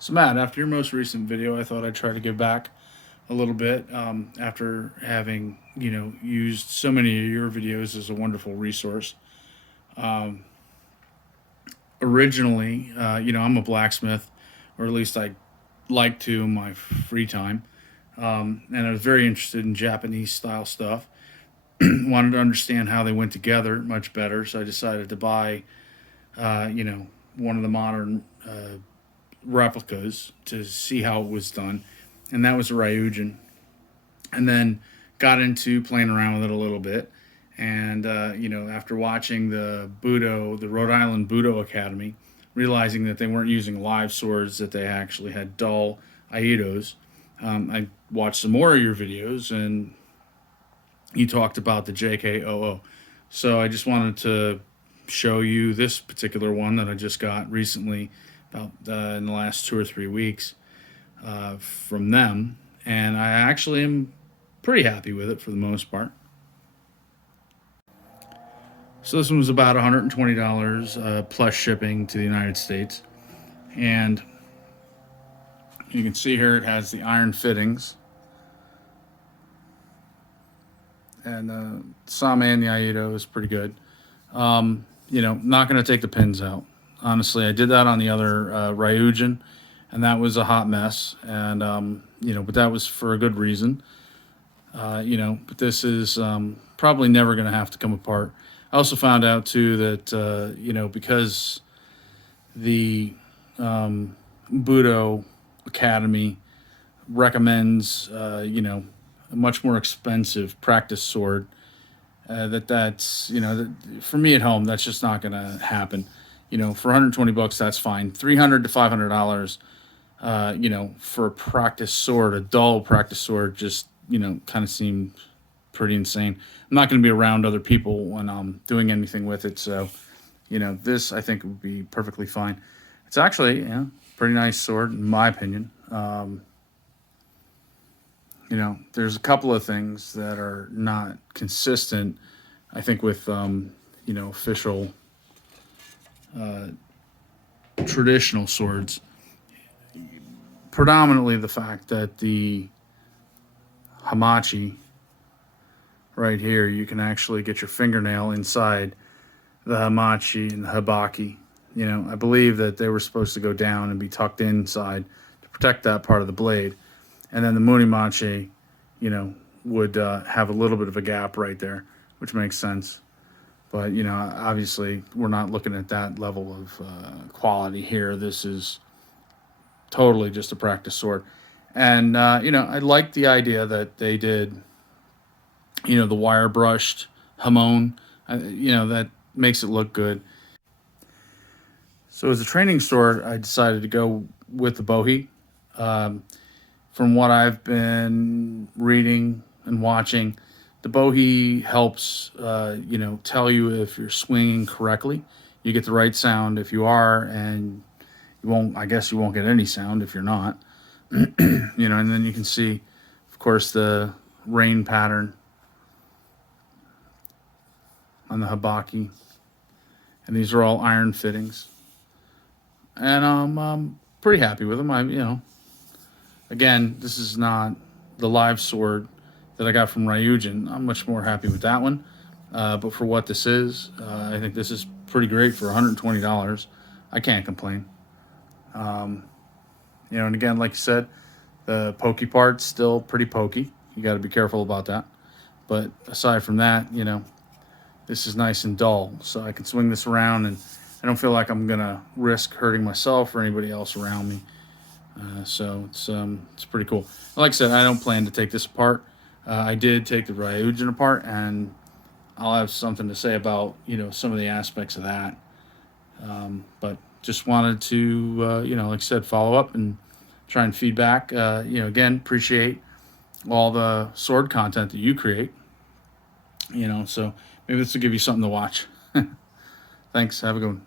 So Matt, after your most recent video, I thought I'd try to give back a little bit after having used so many of your videos as a wonderful resource. Um, Originally, I'm a blacksmith, or at least I like to in my free time, and I was very interested in Japanese style stuff. Wanted to understand how they went together much better, so I decided to buy, one of the modern replicas to see how it was done, and that was a Ryujin. And then got into playing around with it a little bit. And after watching the Rhode Island Budo Academy, realizing that they weren't using live swords, that they actually had dull Aitos, I watched some more of your videos, and you talked about the JKOO. So I just wanted to show you this particular one that I just got recently, about in the last 2 or 3 weeks from them, and I actually am pretty happy with it for the most part. So this one was about $120 plus shipping to the United States, and you can see here it has the iron fittings, and Same and the Iaito is pretty good. Not going to take the pins out. Honestly, I did that on the other Ryujin, and that was a hot mess. And but that was for a good reason. But this is probably never going to have to come apart. I also found out too that because the Budo Academy recommends a much more expensive practice sword. That for me at home, that's just not going to happen. For 120 bucks, that's fine. 300 to $500, for a practice sword, a dull practice sword, just kind of seemed pretty insane. I'm not going to be around other people when I'm doing anything with it, so this I think would be perfectly fine. It's actually pretty nice sword in my opinion. There's a couple of things that are not consistent, I think, with official traditional swords. Predominantly the fact that the hamachi right here, you can actually get your fingernail inside the hamachi and the habaki. I believe that they were supposed to go down and be tucked inside to protect that part of the blade. And then the munimachi, would have a little bit of a gap right there, which makes sense. But, obviously we're not looking at that level of quality here. This is totally just a practice sword. And, I like the idea that they did, the wire brushed hamon. That makes it look good. So as a training sword, I decided to go with the bohi. From what I've been reading and watching, the bohi helps, tell you if you're swinging correctly. You get the right sound if you are, and I guess you won't get any sound if you're not. And then you can see, of course, the rain pattern on the habaki. And these are all iron fittings. And I'm pretty happy with them. Again, this is not the live sword that I got from Ryujin. I'm much more happy with that one. But for what this is, I think this is pretty great for $120. I can't complain. And again, like you said, the pokey part's still pretty pokey. You got to be careful about that. But aside from that, this is nice and dull. So I can swing this around, and I don't feel like I'm going to risk hurting myself or anybody else around me. So it's pretty cool. Like I said, I don't plan to take this apart. I did take the Ryujin apart, and I'll have something to say about some of the aspects of that. But just wanted to like I said, follow up and try and feedback. Again, appreciate all the sword content that you create. So maybe this will give you something to watch. Thanks. Have a good one.